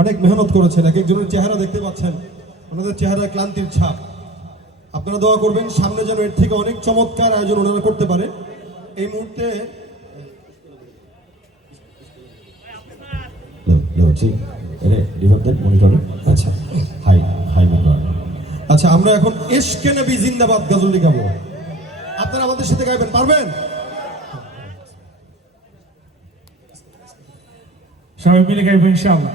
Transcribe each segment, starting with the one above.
অনেক মেহনত করেছেন এক একজনের চেহারা দেখতে পাচ্ছেন ওনাদের চেহারায় ক্লান্তির ছাপ। আপনারা দোয়া করবেন সামনে যেন এর থেকে অনেক চমৎকার আয়োজন ওনারা করতে পারে। এই মুহূর্তে আচ্ছা হাই হাই মনিটর আচ্ছা আমরা এখন এশকে নবী জিন্দাবাদ গজলটি গাবো আপনারা আমাদের সাথে গাইবেন পারবেন? সবাই মিলে গাইবো ইনশাআল্লাহ।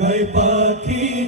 গায় পাখি।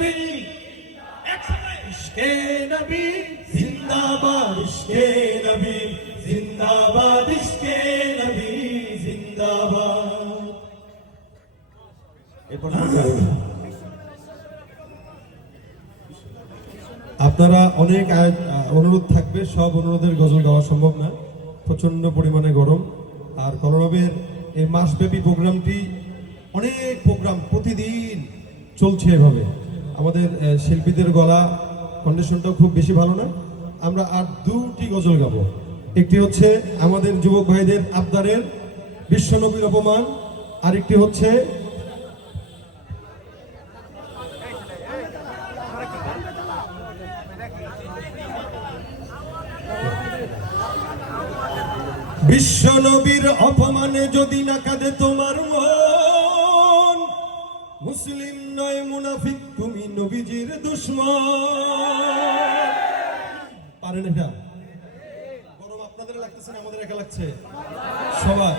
নবী। আপনারা অনেক অনুরোধ থাকবে, সব অনুরোধের গজল গাওয়া সম্ভব না। প্রচণ্ড পরিমাণে গরম। আর কলরবের এই মাসব্যাপী প্রোগ্রামটি অনেক প্রোগ্রাম প্রতিদিন চলছে এভাবে। আমাদের শিল্পীদের গলা কন্ডিশনটাও খুব বেশি ভালো না। আমরা আর দুটি গজল গাবো। একটি হচ্ছে আমাদের যুবক ভাইদের আবদারের বিশ্বনবীর অপমান, আরেকটি হচ্ছে বিশ্ব নবীর অপমানে যদি না কাঁদে তোমার মন নয় মুনাফিক, তুমি নবীজির দুশ্মন। পারেন সবার,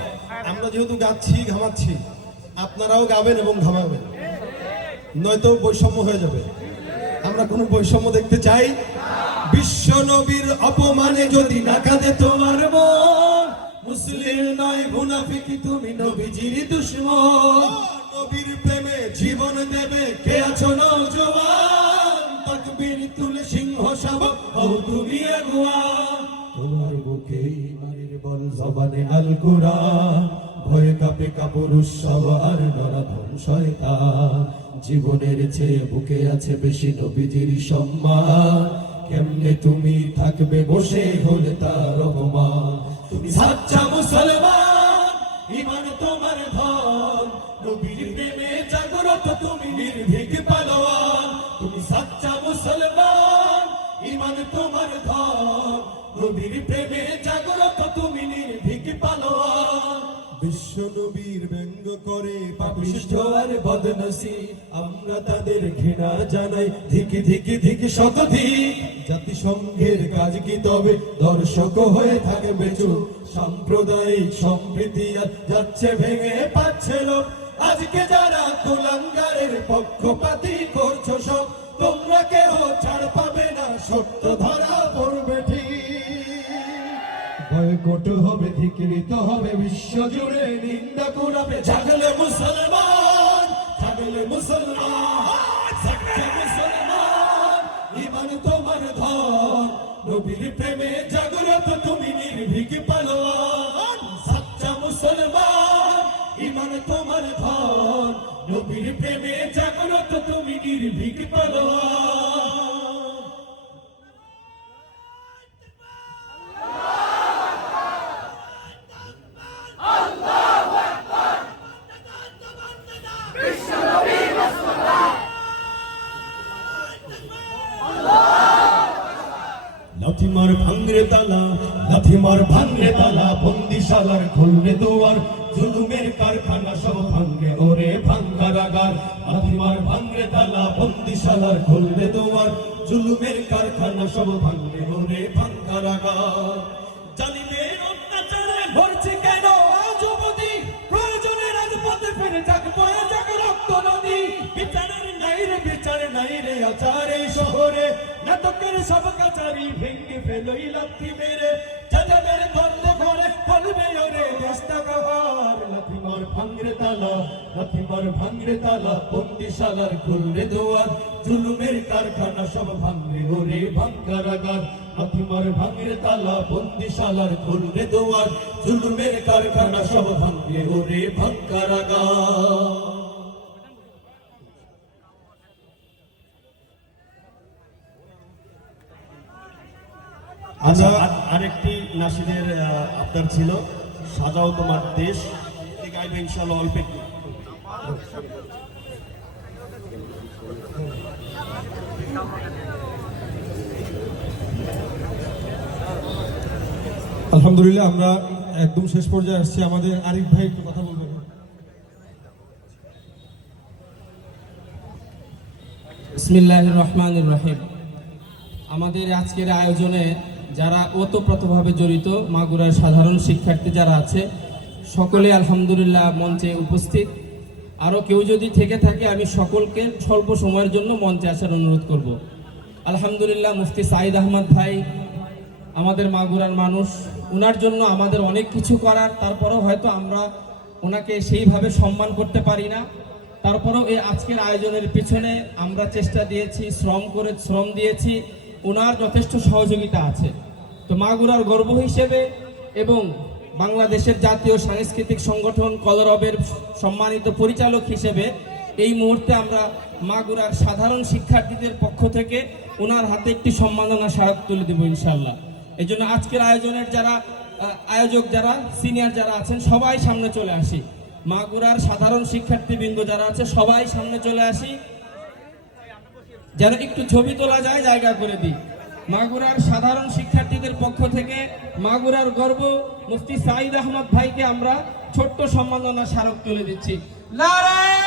আমরা যেহেতু গাচ্ছি, ঘামাচ্ছি, আপনারাও গাবেন এবং ঘামাবেন। নয়তো বৈষম্য হয়ে যাবে। আমরা কোনো বৈষম্য দেখতে চাই? বিশ্ব নবীর অপমানে যদি না কাঁদে তোমার মুসলিম নয় মুনাফিক, তুমি নবীজির দুশ্মন। নবীর প্রেমে জীবন কে আছো তাকবীর তুলে সিংহ শাবক তোমার বল জবানে আল কাপে কাপুরুষ সবার জীবনের চেয়ে বুকে আছে বেশি নবীজির সম্মান। কেমনে তুমি থাকবে বসে হলে তার অপমান? তুমি সাচ্চা মুসলমান ইমান তোমার জাগ্রত তুমি নির্ভীক পালোয়ান, তুমি সাচ্চা মুসলমান ইমান তোমার ধন, নবীর প্রেমে জাগ্রত তুমি নির্ভীক পালোয়ান। বিশ্ব নবীর ব্যঙ্গ করে পাপিষ্ঠ আর বদনসি, আমরা তাদের ঘৃণা জানাই ধিকি ধিকি ধিকি শতধিক জাতিসংঘের কাজ কি তবে দর্শক হয়ে থাকে বেচু সাম্প্রদায়িক সম্প্রীতি আর যাচ্ছে ভেঙে পাচ্ছে লোক আজকে যারা কুলাঙ্গারের পক্ষপাতি করছ সব, তোমরা কেউ ছাড় পাবে না, সত্য ধরা পড়বে বয়কট হবে, ধিকৃত হবে, বিশ্ব জুড়ে নিন্দা কুড়াবে। জাগলে মুসলমান জাগলে মুসলমান মুসলমান, ইমান তোমার ধন। নবীর প্রেমে জাগ্রত তুমি নির্ভীক পালোয়ান তুমি নির্ভীক লাথিমার ভাঙরে তালা, বন্দিশালার খুলবে দুয়ার। জুলুমের কারখানা সব ভাঙ্গে ওরে ভাঙ্গারাগার আধিমার ভাঙ্গে তালা, বন্দিশালার খুলবে দুয়ার। জুলুমের কারখানা সব ভাঙ্গে ওরে ভাঙ্গারাগার জালিমের অত্যাচারে ভরছে কেন? অবধি প্রয়োজনে রাজপথে ফিরে যাক বয়ে যাক রক্ত নদী। বিচারের নাই রে, বিচার নাই রে, আচার এই শহরে। নাটকের সব কাচারি ভেঙ্গে ফেলোই লাথি মেরে। ভাঙরে তালা লাথি মার ভাঙরে তালা বন্দিশালার খুলবে দোয়ার, জুলুমের কারখানা সব ভাঙরে ওরে ভাঙ্গারাগার লাথি মার ভাঙরে তালা বন্দিশালার খুলবে দোয়ার, জুলুমের কারখানা সব ভাঙরে ওরে ভাঙ্গারাগার আচ্ছা আর- আরেকটি নাসিদের আপনার ছিল, সাজাও তোমার দেশ। গাইবে ইনশাল্লাহ অল্প একটু। আলহামদুলিল্লাহ আমরা একদম শেষ পর্যায়ে আসছি। আমাদের আরিফ ভাই একটু কথা বলবেন। বিসমিল্লাহ রহমান রহিম। আমাদের আজকের আয়োজনে যারা ওতপ্রোতভাবে জড়িত মাগুরার সাধারণ শিক্ষার্থী যারা আছে সকলে আলহামদুলিল্লাহ মঞ্চে উপস্থিত। আরও কেউ যদি থেকে থাকে, আমি সকলকে স্বল্প সময়ের জন্য মঞ্চে আসার অনুরোধ করব। আলহামদুলিল্লাহ, মুফতি সাইদ আহমদ ভাই, আমাদের মাগুরার মানুষ ওনার জন্য আমাদের অনেক কিছু করার, তারপরেও হয়তো আমরা ওনাকে সেইভাবে সম্মান করতে পারি না। তারপরেও এই আজকের আয়োজনের পিছনে আমরা চেষ্টা দিয়েছি, শ্রম করে, শ্রম দিয়েছি ওনার যথেষ্ট সহযোগিতা আছে। তো মাগুরার গর্ব হিসেবে এবং বাংলাদেশের জাতীয় সাংস্কৃতিক সংগঠন কলরবের সম্মানিত পরিচালক হিসেবে এই মুহূর্তে আমরা মাগুরার সাধারণ শিক্ষার্থীদের পক্ষ থেকে ওনার হাতে একটি সম্মাননা স্মারক তুলে দেবো ইনশাল্লাহ এই জন্য আজকের আয়োজনের যারা আয়োজক যারা, সিনিয়র যারা আছেন, সবাই সামনে চলে আসি। মাগুরার সাধারণ শিক্ষার্থীবৃন্দ যারা আছে, সবাই সামনে চলে আসি। যেন একটু ছবি তোলা যায়, জায়গা করে দিই। মাগুরার সাধারণ শিক্ষার্থীদের পক্ষ থেকে মাগুরার গর্ব, মুফতি সাইদ আহমদ ভাইকে আমরা ছোট্ট সম্মাননা স্মারক তুলে দিচ্ছি। নারায়ণ!